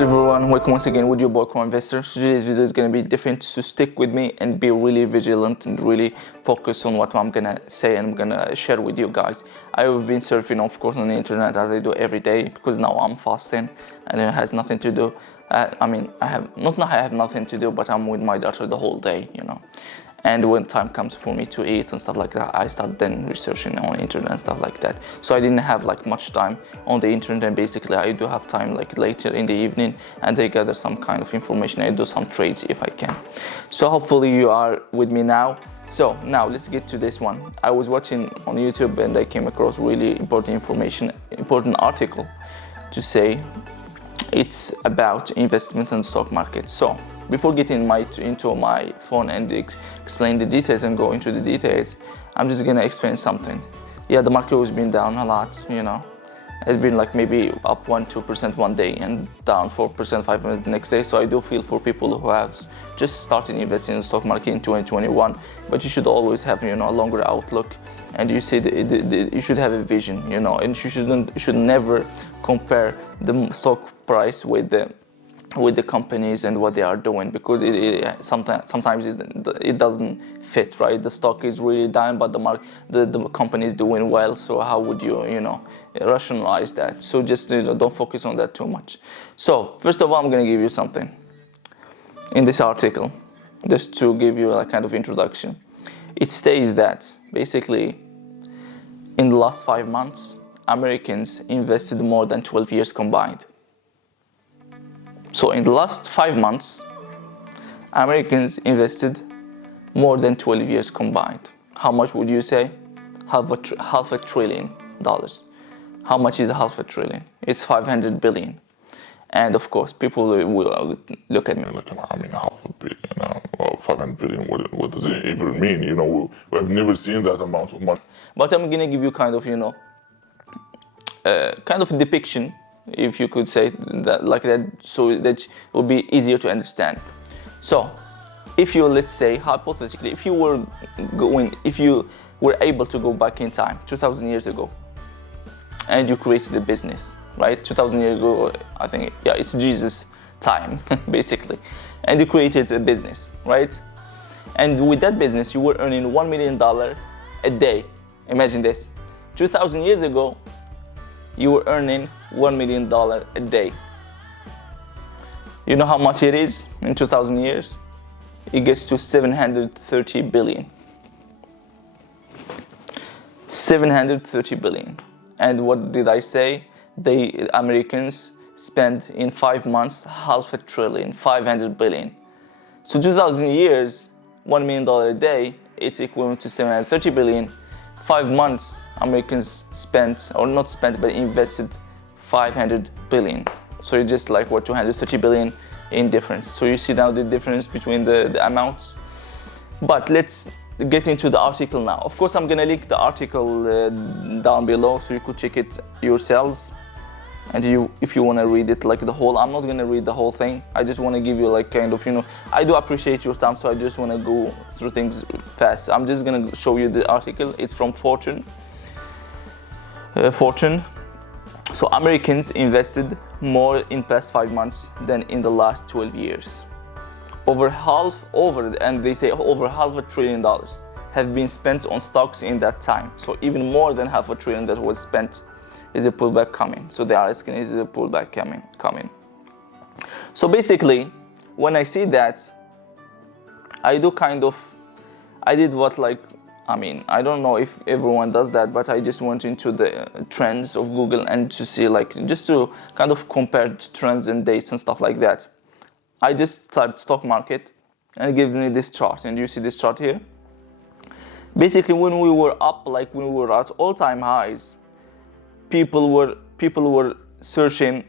Hello everyone, welcome once again with your boy Co-Investor. Today's video is going to be different, so stick with me and be really vigilant and really focus on what I'm going to say and I'm going to share with you guys. I've been surfing of course on the internet as I do every day because now I'm fasting and it has nothing to do. I have nothing to do, but I'm with my daughter the whole day, you know. And when time comes for me to eat and stuff like that, I start then researching on the internet and stuff like that. So I didn't have like much time on the internet, and basically I do have time like later in the evening and I gather some kind of information. I do some trades if I can. So hopefully you are with me now. So now let's get to this one. I was watching on YouTube and I came across really important information, important article to say it's about investment in stock market. So before getting into my phone and explain the details and go into the details, I'm just gonna explain something. Yeah, the market has been down a lot, you know. It's been like maybe up 1-2% one day and down 4%, 5% the next day. So I do feel for people who have just started investing in the stock market in 2021, but you should always have, you know, a longer outlook. And you see, you should have a vision, you know, and you should never compare the stock price with the companies and what they are doing, because sometimes it doesn't fit, right? The stock is really down, but the company is doing well. So how would you know, rationalize that? So just don't focus on that too much. So first of all, I'm going to give you something in this article, just to give you a kind of introduction. It states that basically in the last 5 months, Americans invested more than 12 years combined. So in the last 5 months, Americans invested more than 12 years combined. How much would you say? Half a trillion dollars. How much is half a trillion? It's 500 billion. And of course, people will look at me like, I mean, half a billion, 500 billion, what does it even mean? You know, we've never seen that amount of money. But I'm gonna give you kind of, you know, kind of depiction, if you could say that like that, so that it would be easier to understand. So if you, let's say hypothetically, if you were able to go back in time 2,000 years ago and you created a business, right? 2,000 years ago, I think, yeah, it's Jesus time basically, and you created a business, right? And with that business you were earning $1 million a day. Imagine this, 2,000 years ago you were earning $1 million a day. You know how much it is in 2,000 years? It gets to 730 billion. 730 billion. And what did I say? The Americans spent in 5 months half a trillion, 500 billion. So 2,000 years, $1 million a day, it's equivalent to 730 billion. 5 months, Americans spent, or not spent, but invested 500 billion. So it's just like what, 230 billion in difference. So you see now the difference between the amounts. But let's get into the article now. Of course, I'm gonna link the article down below so you could check it yourselves. And if you want to read it like the whole, I'm not gonna read the whole thing. I just want to give you like kind of, you know, I do appreciate your time, so I just want to go through things fast. I'm just gonna show you the article. It's from Fortune. So Americans invested more in past 5 months than in the last 12 years. And they say over half a trillion dollars have been spent on stocks in that time. So even more than half a trillion that was spent. Is a pullback coming? So they are asking, is a pullback coming? So basically, when I see that, I did what, like, I mean, I don't know if everyone does that, but I just went into the trends of Google and to see, like, just to kind of compare trends and dates and stuff like that. I just typed stock market and it gives me this chart, and you see this chart here. Basically, when we were up, like when we were at all-time highs, people were searching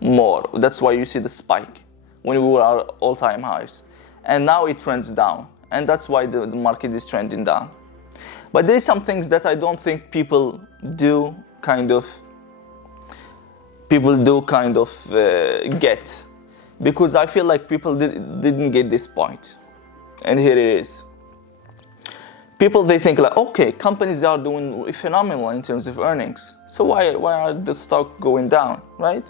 more. That's why you see the spike when we were at all-time highs. And now it trends down, and that's why the market is trending down. But there is some things that I don't think people do kind of get, because I feel like people didn't get this point. And here it is. People, they think like, okay, companies are doing phenomenal in terms of earnings, so why are the stock going down, right?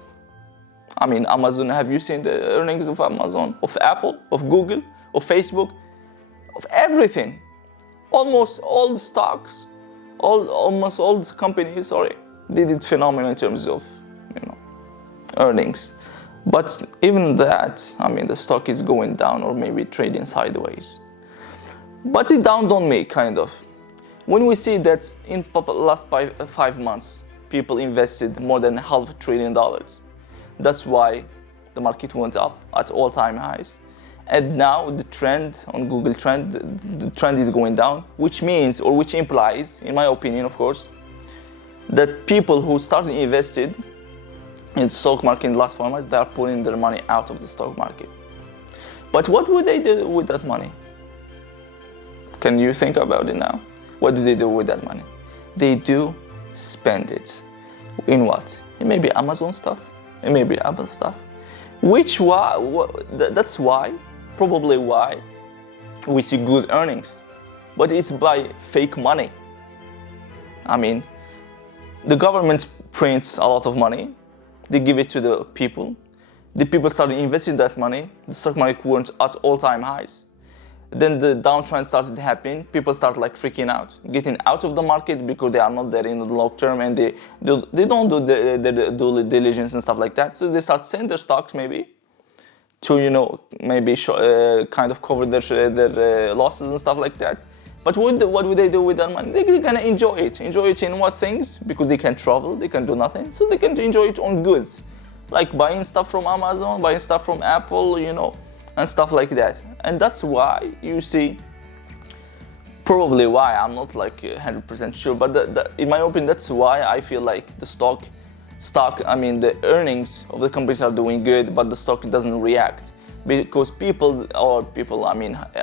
I mean, Amazon, have you seen the earnings of Amazon, of Apple, of Google, of Facebook, of everything? Almost all the stocks, almost all the companies, they did phenomenal in terms of, earnings. But even that, I mean, the stock is going down or maybe trading sideways. But it dawned on me, kind of. When we see that in the last 5 months, people invested more than $500 billion, that's why the market went up at all-time highs. And now the trend on Google the trend is going down, which means, or which implies, in my opinion, of course, that people who started invested in the stock market in the last 4 months, they are pulling their money out of the stock market. But what would they do with that money? Can you think about it now? What do they do with that money? They do spend it. In what? It may be Amazon stuff, it may be Apple stuff. That's why, probably why, we see good earnings. But it's by fake money. I mean, the government prints a lot of money, they give it to the people started investing that money, the stock market went at all-time highs. Then the downtrend started happening, people start like freaking out, getting out of the market because they are not there in the long term and they don't do the due diligence and stuff like that. So they start selling their stocks maybe to, maybe kind of cover their losses and stuff like that. But what would they do with that money? They're gonna enjoy it. Enjoy it in what things? Because they can travel, they can do nothing. So they can enjoy it on goods. Like buying stuff from Amazon, buying stuff from Apple, and stuff like that. And that's why you see, probably why, I'm not like 100% sure, but in my opinion, that's why I feel like the the earnings of the companies are doing good, but the stock doesn't react. Because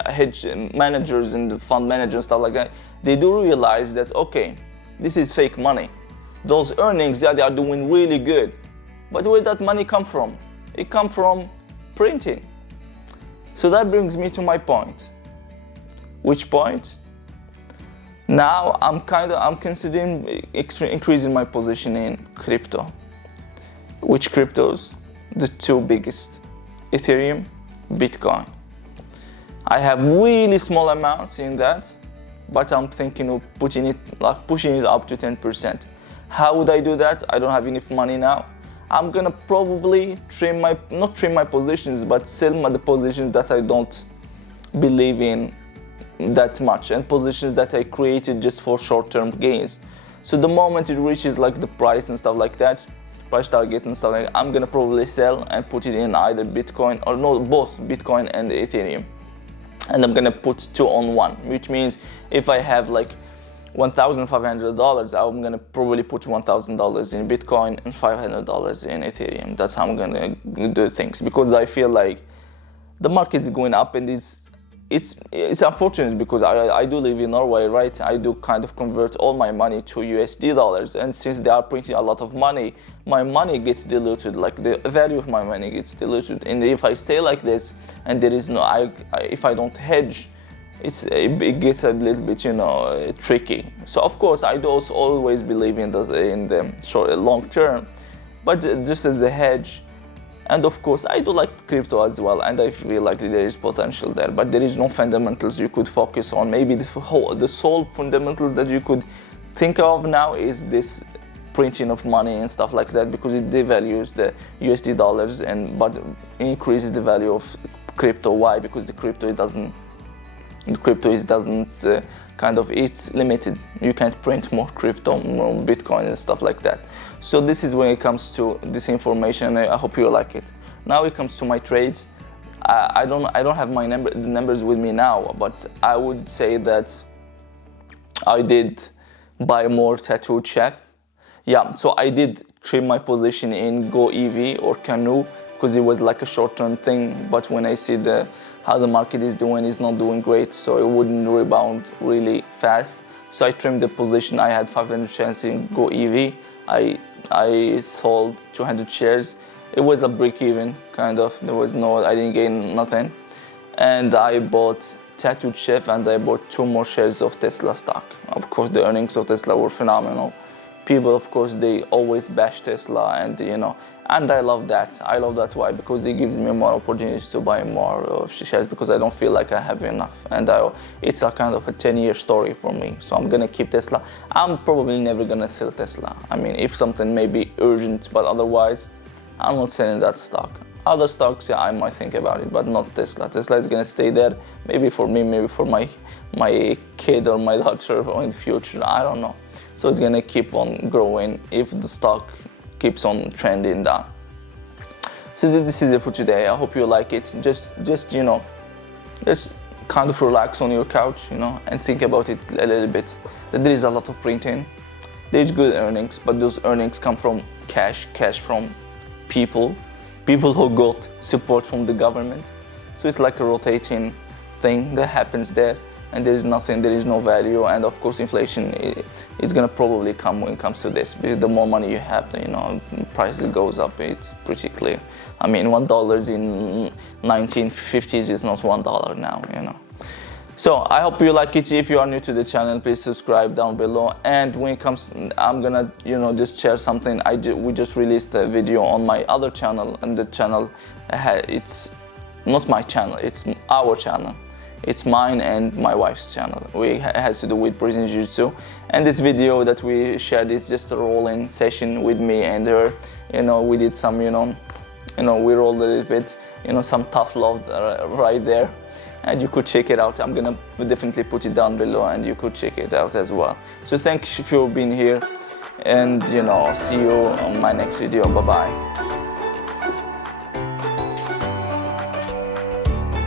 hedge managers and the fund managers and stuff like that, they do realize that, okay, this is fake money. Those earnings, they are doing really good. But where did that money come from? It comes from printing. So that brings me to my point. Which point? Now I'm considering increasing my position in crypto. Which cryptos? The two biggest. Ethereum, Bitcoin. I have really small amounts in that, but I'm thinking of pushing it up to 10%. How would I do that? I don't have enough money now. I'm gonna probably not trim my positions, but sell the positions that I don't believe in that much and positions that I created just for short-term gains. So the moment it reaches like the price and stuff like that, price target and stuff like that, I'm gonna probably sell and put it in either Bitcoin or no, both Bitcoin and Ethereum. And I'm gonna put 2 on 1, which means if I have like $1,500, I'm gonna probably put $1,000 in Bitcoin and $500 in Ethereum. That's how I'm gonna do things, because I feel like the market is going up, and it's unfortunate because I do live in Norway, right? I do kind of convert all my money to USD dollars, and since they are printing a lot of money, my money gets diluted, like the value of my money gets diluted. And if I stay like this and there is no, if I don't hedge, it gets a little bit, tricky. So of course I do also always believe in the long term, but just as a hedge. And of course I do like crypto as well, and I feel like there is potential there, but there is no fundamentals you could focus on. Maybe the sole fundamentals that you could think of now is this printing of money and stuff like that, because it devalues the USD dollars but increases the value of crypto. Why? Because the crypto it's limited. You can't print more crypto, more Bitcoin and stuff like that. So this is when it comes to this information. I hope you like it. Now it comes to my trades. I don't have the numbers with me now, but I would say that I did buy more Tattooed Chef. Yeah, so I did trim my position in Go EV or Canoe because it was like a short-term thing, but when I see how the market is doing, it's not doing great, so it wouldn't rebound really fast. So I trimmed the position. I had 500 shares in Go EV. I sold 200 shares. It was a break even, kind of. I didn't gain nothing. And I bought Tattooed Chef, and I bought 2 more shares of Tesla stock. Of course, the earnings of Tesla were phenomenal. People, of course, they always bash Tesla, and and I love that. I love that. Why? Because it gives me more opportunities to buy more shares, because I don't feel like I have enough, and it's a kind of a 10-year story for me. So I'm gonna keep Tesla. I'm probably never gonna sell Tesla. I mean, if something may be urgent, but otherwise I'm not selling that stock. Other stocks, yeah, I might think about it, but not Tesla. Tesla is gonna stay there, maybe for me, maybe for my kid or my daughter in the future, I don't know. So it's gonna keep on growing if the stock keeps on trending down. So this is it for today. I hope you like it. Just you know, just kind of relax on your couch, you know, and think about it a little bit. That there is a lot of printing, there's good earnings, but those earnings come from cash from people who got support from the government. So it's like a rotating thing that happens there, and there is no value. And of course, inflation is gonna probably come when it comes to this, because the more money you have, you know, prices goes up. It's pretty clear. I mean, $1 in 1950s is not $1 now, you know. So I hope you like it. If you are new to the channel, please subscribe down below. And when it comes, I'm gonna, you know, just share something. We just released a video on my other channel, and the channel, it's not my channel, it's our channel. It's mine and my wife's channel. It has to do with Brazilian Jiu-Jitsu. And this video that we shared is just a rolling session with me and her. You know, we did some, you know, we rolled a little bit, you know, some tough love right there. And you could check it out. I'm gonna definitely put it down below, and you could check it out as well. So thanks for being here, and you know, see you on my next video. Bye bye.